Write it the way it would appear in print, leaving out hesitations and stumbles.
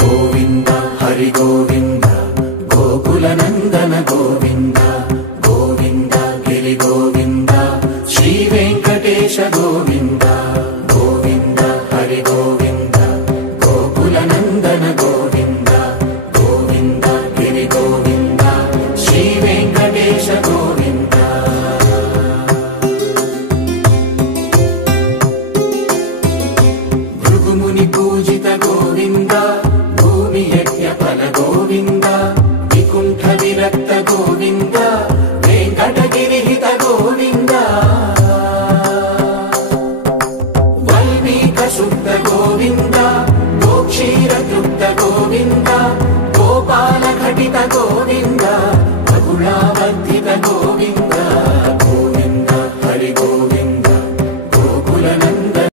गोविंद हरि गोविंद गोकुल नंदन गोविंद गोविंद गिरि गोविंद श्री वेंकटेश गोविंद गोविंद हरि गोविंद गोकुल नंदन गोविंद गोविंद गिरि गोविंद श्री वेंकटेश गोविंद भृगुमुनि पूजित गोविंद भूमि यज्ञ फल गोविंद विकुंठ विरक्त गोविंद वेंकटगिरि हित गोविंद वल्मीक शुद्ध गोविंद गोक्षीर तृप्त गोविंद गोपाल घटित गोविंद बहुलावर्धित गोविंद